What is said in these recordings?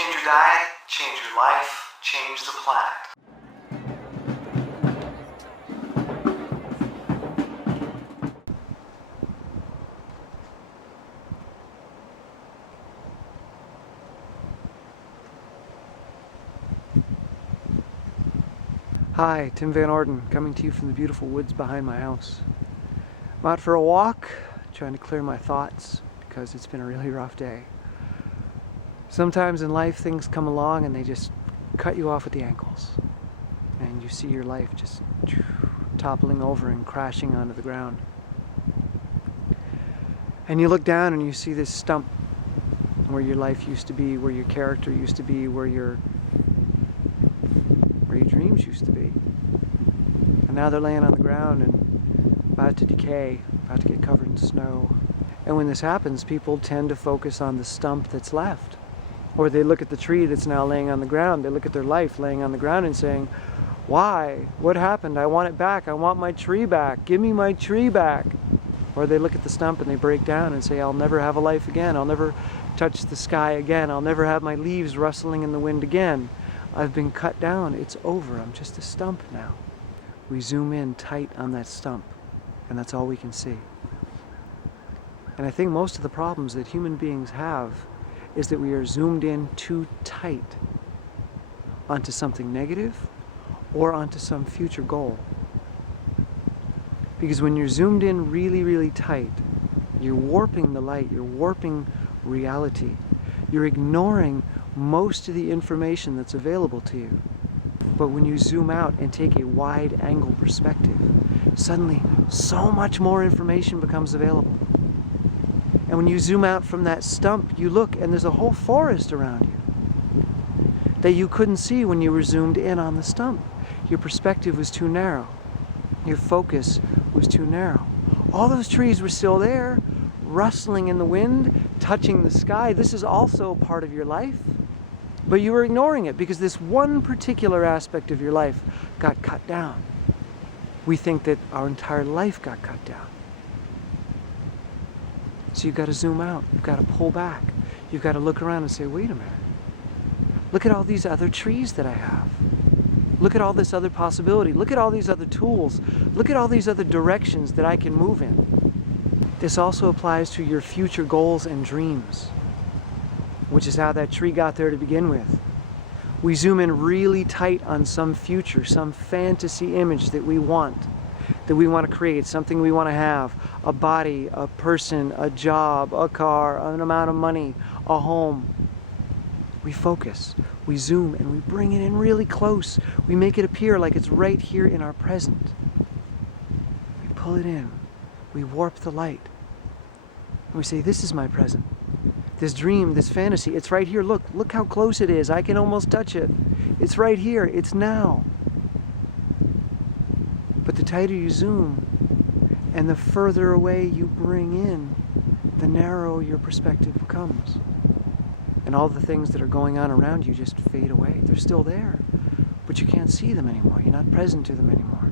Change your diet, change your life, change the planet. Hi, Tim Van Orden, coming to you from the beautiful woods behind my house. I'm out for a walk, trying to clear my thoughts because it's been a really rough day. Sometimes in life things come along and they just cut you off at the ankles. And you see your life just toppling over and crashing onto the ground. And you look down and you see this stump where your life used to be, where your character used to be, where your dreams used to be. And now they're laying on the ground and about to decay, about to get covered in snow. And when this happens, people tend to focus on the stump that's left. Or they look at the tree that's now laying on the ground. They look at their life laying on the ground and saying, why? What happened? I want it back. I want my tree back. Give me my tree back. Or they look at the stump and they break down and say, I'll never have a life again. I'll never touch the sky again. I'll never have my leaves rustling in the wind again. I've been cut down. It's over. I'm just a stump now. We zoom in tight on that stump, and that's all we can see. And I think most of the problems that human beings have is that we are zoomed in too tight onto something negative or onto some future goal. Because when you're zoomed in really, really tight, you're warping the light, you're warping reality. You're ignoring most of the information that's available to you. But when you zoom out and take a wide angle perspective, suddenly so much more information becomes available. And when you zoom out from that stump, you look and there's a whole forest around you that you couldn't see when you were zoomed in on the stump. Your perspective was too narrow. Your focus was too narrow. All those trees were still there, rustling in the wind, touching the sky. This is also part of your life. But you were ignoring it because this one particular aspect of your life got cut down. We think that our entire life got cut down. So you've got to zoom out. You've got to pull back. You've got to look around and say, wait a minute. Look at all these other trees that I have. Look at all this other possibility. Look at all these other tools. Look at all these other directions that I can move in. This also applies to your future goals and dreams, which is how that tree got there to begin with. We zoom in really tight on some future, some fantasy image that we want to create, something we want to have, a body, a person, a job, a car, an amount of money, a home. We focus, we zoom, and we bring it in really close. We make it appear like it's right here in our present. We pull it in, we warp the light, and we say, this is my present. This dream, this fantasy, it's right here. Look how close it is. I can almost touch it. It's right here. It's now. But the tighter you zoom and the further away you bring in, the narrower your perspective becomes. And all the things that are going on around you just fade away. They're still there, but you can't see them anymore. You're not present to them anymore.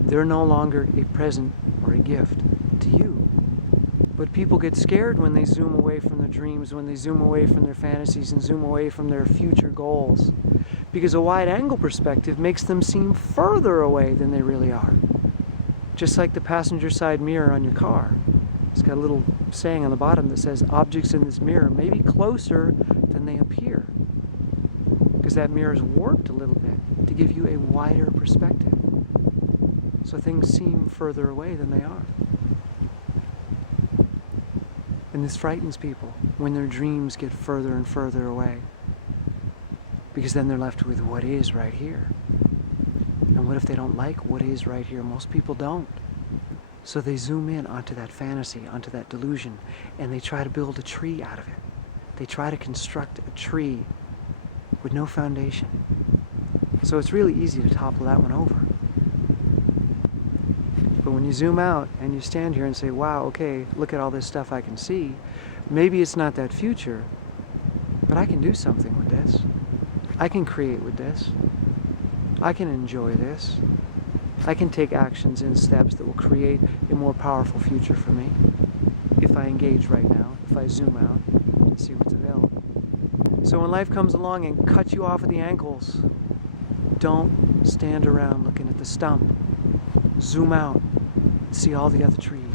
They're no longer a present or a gift to you. But people get scared when they zoom away from their dreams, when they zoom away from their fantasies and zoom away from their future goals. Because a wide angle perspective makes them seem further away than they really are. Just like the passenger side mirror on your car. It's got a little saying on the bottom that says, objects in this mirror may be closer than they appear. Because that mirror is warped a little bit to give you a wider perspective. So things seem further away than they are. And this frightens people when their dreams get further and further away. Because then they're left with what is right here. And what if they don't like what is right here? Most people don't. So they zoom in onto that fantasy, onto that delusion, and they try to build a tree out of it. They try to construct a tree with no foundation. So it's really easy to topple that one over. But when you zoom out and you stand here and say, wow, okay, look at all this stuff I can see. Maybe it's not that future, but I can do something with this. I can create with this. I can enjoy this. I can take actions and steps that will create a more powerful future for me if I engage right now, if I zoom out and see what's available. So when life comes along and cuts you off at the ankles, don't stand around looking at the stump. Zoom out and see all the other trees.